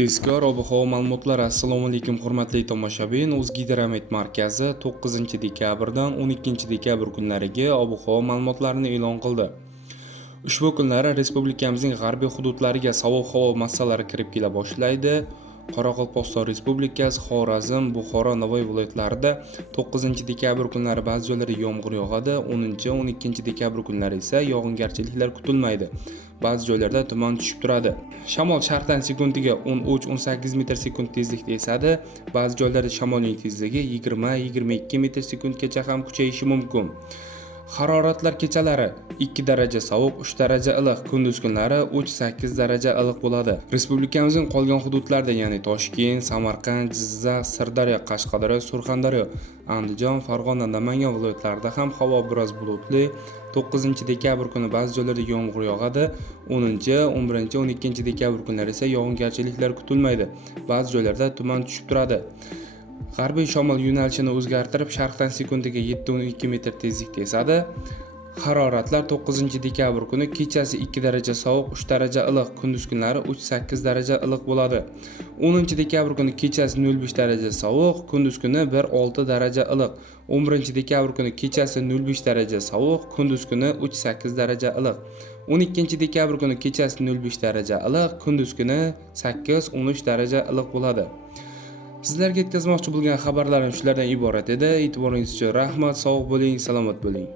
Tezkor ob-havo ma'lumotlari. Assalomu alaykum hurmatli tomoshabin. O'zgidromet markazi 9-dekabrdan 12-dekabr kunlariga ob-havo ma'lumotlarini e'lon qildi. Ushbu kunlari respublikamizning g'arbiy hududlariga sovuq havo massalari kirib kela boshlaydi. Qoraqalpog'iston Respublikasi, Xorazm, Buxoro, Navoiy viloyatlarida 9-dekabr kunlari ba'zi joylarda yomg'ir yog'adi. 10-12 dekabr kunlari esa yog'ingarchiliklar kutilmaydi. Ba'zi joylarda tuman tushib turadi. Shamol sharqdan sekundiga 13-18 metr sekund tezlikda esadi. Ba'zi joylarda shamolning tezligi 20-22 metr sekundgacha ham kuchayishi mumkin. Haroratlar kechalari 2 daraja sovuq, 3 daraja iliq, kunduz kunlari 3-8 daraja iliq bo'ladi. Respublikamizning qolgan hududlarida, ya'ni Toshkent, Samarqand, Jizzax, Sirdaryo, Qashqadaryo, Surxondaryo, Andijon, Farg'ona, Namangan viloyatlarida ham havo biroz bulutli. 9-dekabr kuni ba'zi joylarda yomg'ir yog'adi. 10-11-12 dekabr kunlari esa yog'ingarchiliklar kutilmaydi. Ba'zi joylarda tuman tushib turadi. G'arbiy shamol yo'nalishini o'zgartirib, sharqdan sekundiga 7-12 metr tezlikda esadi. Haroratlar 9-dekabr kuni kechasi 2 daraja sovuq, 3 daraja iliq, kunduz kunlari 3-8 daraja iliq bo'ladi. 10-dekabr kuni kechasi 0.5 daraja sovuq, kunduz kuni 1-6 daraja iliq. 11-dekabr kuni kechasi 0.5 daraja sovuq, kunduz kuni 3-8 daraja iliq. 12-dekabr kuni kechasi 0.5 daraja iliq, kunduz kuni 8-13 daraja iliq bo'ladi. Sizlarga yetkazmoqchi bo'lgan xabarlarim shulardan iborat edi. E'tiboringiz uchun rahmat, sog' bo'ling, salomat bo'ling.